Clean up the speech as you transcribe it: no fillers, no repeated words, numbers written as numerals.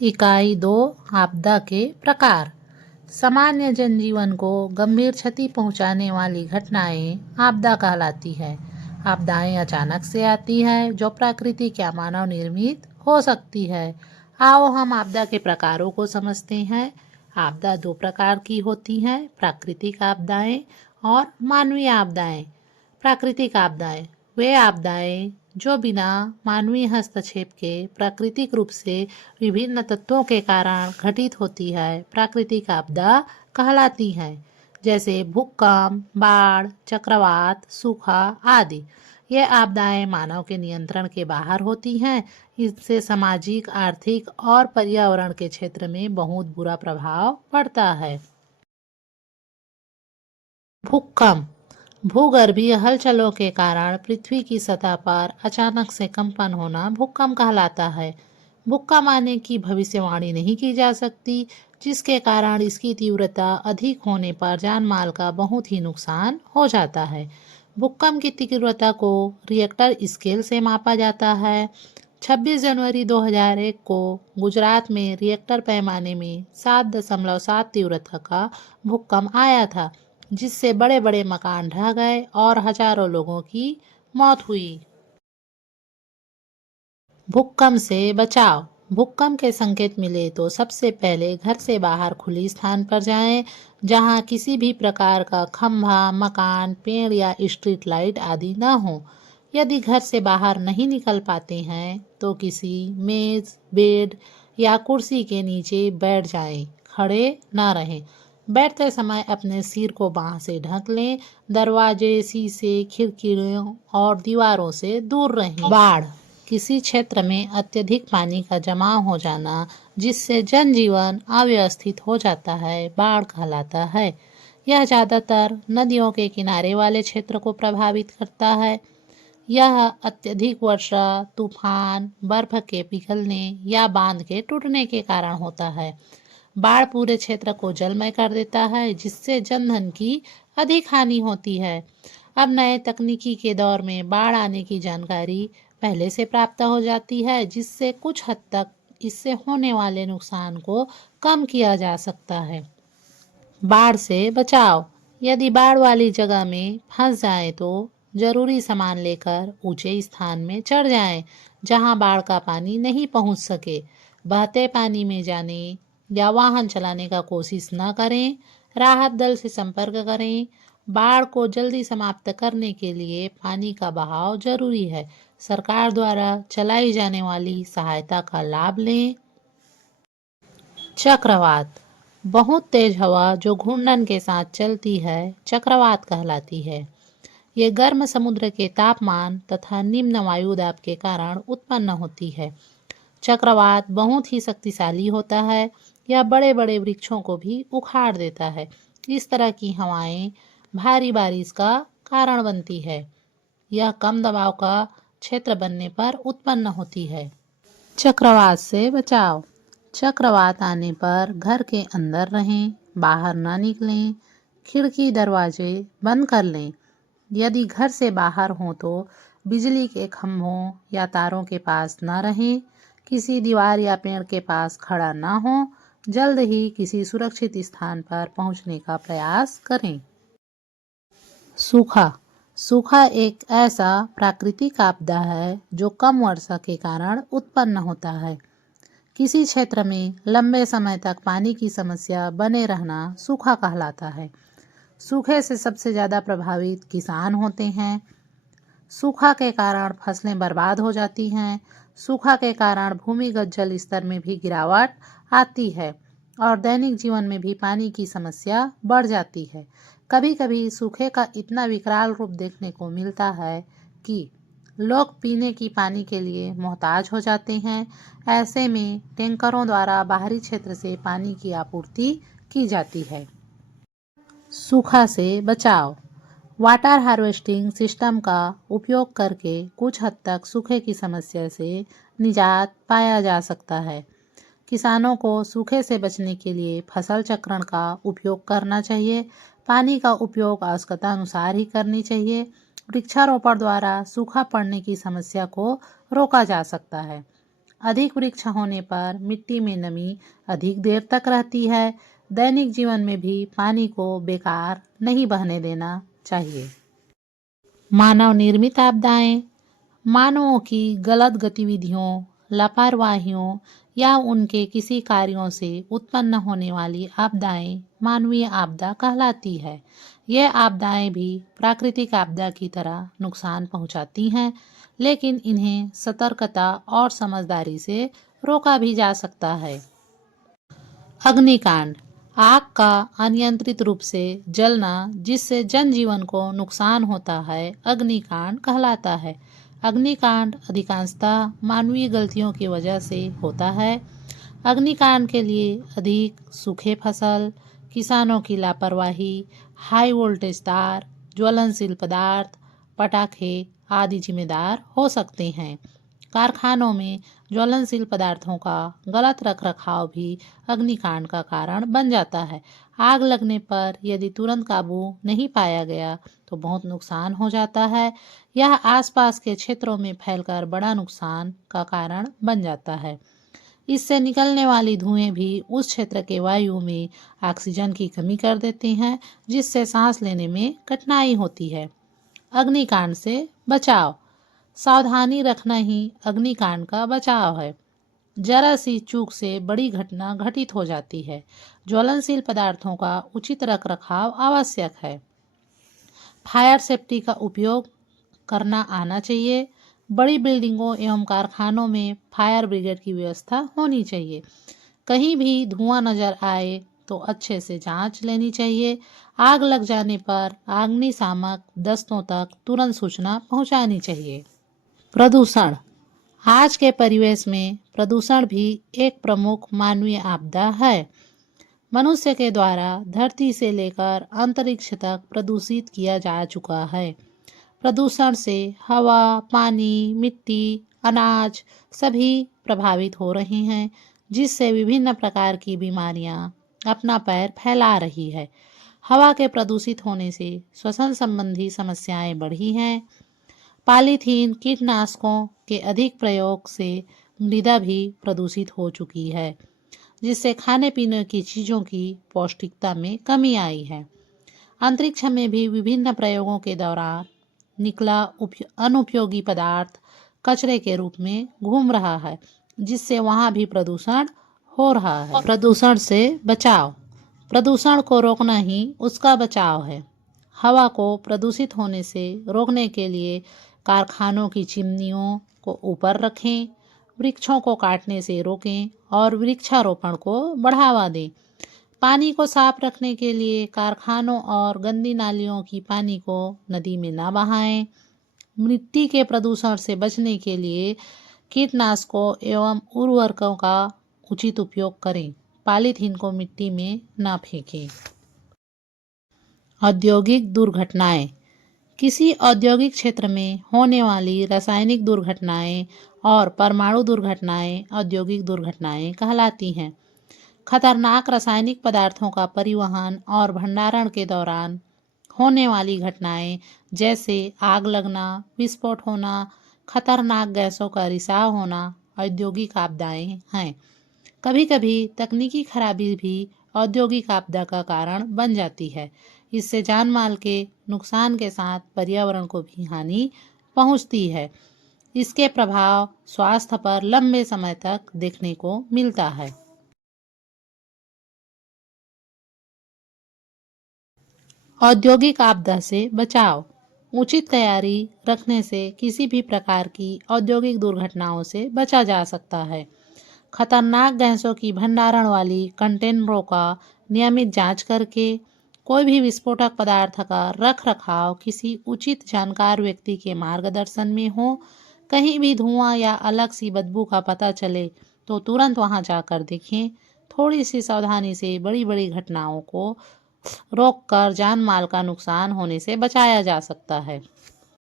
इकाई 2 आपदा के प्रकार। सामान्य जनजीवन को गंभीर क्षति पहुंचाने वाली घटनाएं आपदा कहलाती है। आपदाएं अचानक से आती है जो प्राकृतिक या मानव निर्मित हो सकती है। आओ हम आपदा के प्रकारों को समझते हैं। आपदा दो प्रकार की होती हैं, प्राकृतिक आपदाएं और मानवीय आपदाएं। प्राकृतिक आपदाएं वे आपदाएं जो बिना मानवीय हस्तक्षेप के प्राकृतिक रूप से विभिन्न तत्वों के कारण घटित होती है, प्राकृतिक आपदा कहलाती हैं। जैसे भूकंप, बाढ़, चक्रवात, सूखा आदि। ये आपदाएं मानव के नियंत्रण के बाहर होती हैं। इससे सामाजिक, आर्थिक और पर्यावरण के क्षेत्र में बहुत बुरा प्रभाव पड़ता है। भूकंप भूगर्भीय हलचलों के कारण पृथ्वी की सतह पर अचानक से कंपन होना भूकंप कहलाता है। भूकंप आने की भविष्यवाणी नहीं की जा सकती, जिसके कारण इसकी तीव्रता अधिक होने पर जान माल का बहुत ही नुकसान हो जाता है। भूकंप की तीव्रता को रिएक्टर स्केल से मापा जाता है। 26 जनवरी 2001 को गुजरात में रिएक्टर पैमाने में 7.7 तीव्रता का भूकंप आया था, जिससे बड़े बड़े मकान ढह गए और हजारों लोगों की मौत हुई। भूकंप से बचाव। भूकंप के संकेत मिले तो सबसे पहले घर से बाहर खुली स्थान पर जाएं, जहां किसी भी प्रकार का खंभा, मकान, पेड़ या स्ट्रीट लाइट आदि न हो। यदि घर से बाहर नहीं निकल पाते हैं तो किसी मेज, बेड या कुर्सी के नीचे बैठ जाएं, खड़े न रहें। बैठते समय अपने सिर को बांह से ढक लें। दरवाजे, शीशे, खिड़कियों और दीवारों से दूर रहें। बाढ़ किसी क्षेत्र में अत्यधिक पानी का जमाव हो जाना, जिससे जनजीवन अव्यवस्थित हो जाता है, बाढ़ कहलाता है। यह ज़्यादातर नदियों के किनारे वाले क्षेत्र को प्रभावित करता है। यह अत्यधिक वर्षा, तूफान, बर्फ के पिघलने या बांध के टूटने के कारण होता है। बाढ़ पूरे क्षेत्र को जलमय कर देता है, जिससे जनधन की अधिक हानि होती है। अब नए तकनीकी के दौर में बाढ़ आने की जानकारी पहले से प्राप्त हो जाती है, जिससे कुछ हद तक इससे होने वाले नुकसान को कम किया जा सकता है। बाढ़ से बचाव। यदि बाढ़ वाली जगह में फंस जाएं तो जरूरी सामान लेकर ऊंचे स्थान में चढ़ जाएं, जहां बाढ़ का पानी नहीं पहुंच सके। बहते पानी में जाने या वाहन चलाने का कोशिश न करें। राहत दल से संपर्क करें। बाढ़ को जल्दी समाप्त करने के लिए पानी का बहाव जरूरी है। सरकार द्वारा चलाई जाने वाली सहायता का लाभ लें। चक्रवात बहुत तेज हवा जो घूर्णन के साथ चलती है, चक्रवात कहलाती है। ये गर्म समुद्र के तापमान तथा निम्न वायुदाब के कारण उत्पन्न होती है। चक्रवात बहुत ही शक्तिशाली होता है। यह बड़े बड़े वृक्षों को भी उखाड़ देता है। इस तरह की हवाएं भारी बारिश का कारण बनती है। यह कम दबाव का क्षेत्र बनने पर उत्पन्न होती है। चक्रवात से बचाव। चक्रवात आने पर घर के अंदर रहें, बाहर ना निकलें। खिड़की, दरवाजे बंद कर लें। यदि घर से बाहर हों तो बिजली के खंभों या तारों के पास न रहें। किसी दीवार या पेड़ के पास खड़ा ना हो। जल्द ही किसी सुरक्षित स्थान पर पहुंचने का प्रयास करें। सूखा सूखा एक ऐसा प्राकृतिक आपदा है जो कम वर्षा के कारण उत्पन्न होता है। किसी क्षेत्र में लंबे समय तक पानी की समस्या बने रहना सूखा कहलाता है। सूखे से सबसे ज़्यादा प्रभावित किसान होते हैं। सूखा के कारण फसलें बर्बाद हो जाती हैं। सूखा के कारण भूमिगत जल स्तर में भी गिरावट आती है और दैनिक जीवन में भी पानी की समस्या बढ़ जाती है। कभी कभी सूखे का इतना विकराल रूप देखने को मिलता है कि लोग पीने की पानी के लिए मोहताज हो जाते हैं। ऐसे में टैंकरों द्वारा बाहरी क्षेत्र से पानी की आपूर्ति की जाती है। सूखा से बचाव। वाटर हार्वेस्टिंग सिस्टम का उपयोग करके कुछ हद तक सूखे की समस्या से निजात पाया जा सकता है। किसानों को सूखे से बचने के लिए फसल चक्रण का उपयोग करना चाहिए। पानी का उपयोग आवश्यकता अनुसार ही करनी चाहिए। वृक्षारोपण द्वारा सूखा पड़ने की समस्या को रोका जा सकता है। अधिक वृक्ष होने पर मिट्टी में नमी अधिक देर तक रहती है। दैनिक जीवन में भी पानी को बेकार नहीं बहने देना चाहिए। मानव निर्मित आपदाएं। मानवों की गलत गतिविधियों, लापरवाहियों या उनके किसी कार्यों से उत्पन्न होने वाली आपदाएं मानवीय आपदा कहलाती है। यह आपदाएं भी प्राकृतिक आपदा की तरह नुकसान पहुंचाती हैं, लेकिन इन्हें सतर्कता और समझदारी से रोका भी जा सकता है। अग्निकांड। आग का अनियंत्रित रूप से जलना जिससे जनजीवन को नुकसान होता है, अग्निकांड कहलाता है। अग्निकांड अधिकांशतः मानवीय गलतियों की वजह से होता है। अग्निकांड के लिए अधिक सूखे फसल, किसानों की लापरवाही, हाई वोल्टेज तार, ज्वलनशील पदार्थ, पटाखे आदि जिम्मेदार हो सकते हैं। कारखानों में ज्वलनशील पदार्थों का गलत रखरखाव भी अग्निकांड का कारण बन जाता है। आग लगने पर यदि तुरंत काबू नहीं पाया गया तो बहुत नुकसान हो जाता है। यह आसपास के क्षेत्रों में फैलकर बड़ा नुकसान का कारण बन जाता है। इससे निकलने वाली धुएं भी उस क्षेत्र के वायु में ऑक्सीजन की कमी कर देते हैं, जिससे सांस लेने में कठिनाई होती है। अग्निकांड से बचाव। सावधानी रखना ही अग्निकांड का बचाव है। जरा सी चूक से बड़ी घटना घटित हो जाती है। ज्वलनशील पदार्थों का उचित रखरखाव आवश्यक है। फायर सेफ्टी का उपयोग करना आना चाहिए। बड़ी बिल्डिंगों एवं कारखानों में फायर ब्रिगेड की व्यवस्था होनी चाहिए। कहीं भी धुआं नजर आए तो अच्छे से जांच लेनी चाहिए। आग लग जाने पर अग्निशामक दस्तों तक तुरंत सूचना पहुंचानी चाहिए। प्रदूषण। आज के परिवेश में प्रदूषण भी एक प्रमुख मानवीय आपदा है। मनुष्य के द्वारा धरती से लेकर अंतरिक्ष तक प्रदूषित किया जा चुका है। प्रदूषण से हवा, पानी, मिट्टी, अनाज सभी प्रभावित हो रहे हैं, जिससे विभिन्न प्रकार की बीमारियां अपना पैर फैला रही है। हवा के प्रदूषित होने से श्वसन संबंधी समस्याएं बढ़ी हैं। पॉलीथीन, कीटनाशकों के अधिक प्रयोग से मृदा भी प्रदूषित हो चुकी है, जिससे खाने पीने की चीज़ों की पौष्टिकता में कमी आई है। अंतरिक्ष में भी विभिन्न प्रयोगों के दौरान निकला अनुपयोगी पदार्थ कचरे के रूप में घूम रहा है, जिससे वहाँ भी प्रदूषण हो रहा है। प्रदूषण से बचाव। प्रदूषण को रोकना ही उसका बचाव है। हवा को प्रदूषित होने से रोकने के लिए कारखानों की चिमनियों को ऊपर रखें, वृक्षों को काटने से रोकें और वृक्षारोपण को बढ़ावा दें। पानी को साफ रखने के लिए कारखानों और गंदी नालियों की पानी को नदी में न बहाएं। मिट्टी के प्रदूषण से बचने के लिए कीटनाशकों एवं उर्वरकों का उचित उपयोग करें। पॉलीथीन को मिट्टी में न फेंकें। औद्योगिक दुर्घटनाएं। किसी औद्योगिक क्षेत्र में होने वाली रासायनिक दुर्घटनाएं और परमाणु दुर्घटनाएं औद्योगिक दुर्घटनाएं कहलाती हैं। खतरनाक रासायनिक पदार्थों का परिवहन और भंडारण के दौरान होने वाली घटनाएं जैसे आग लगना, विस्फोट होना, खतरनाक गैसों का रिसाव होना औद्योगिक आपदाएं हैं। कभी कभी तकनीकी खराबी भी औद्योगिक आपदा का कारण बन जाती है। इससे जान माल के नुकसान के साथ पर्यावरण को भी हानि पहुंचती है। इसके प्रभाव स्वास्थ्य पर लंबे समय तक देखने को मिलता है। औद्योगिक आपदा से बचाव। उचित तैयारी रखने से किसी भी प्रकार की औद्योगिक दुर्घटनाओं से बचा जा सकता है। खतरनाक गैसों की भंडारण वाली कंटेनरों का नियमित जांच करके कोई भी विस्फोटक पदार्थ का रख रखाव किसी उचित जानकार व्यक्ति के मार्गदर्शन में हो। कहीं भी धुआं या अलग सी बदबू का पता चले तो तुरंत वहां जाकर देखें। थोड़ी सी सावधानी से बड़ी बड़ी घटनाओं को रोककर जान माल का नुकसान होने से बचाया जा सकता है।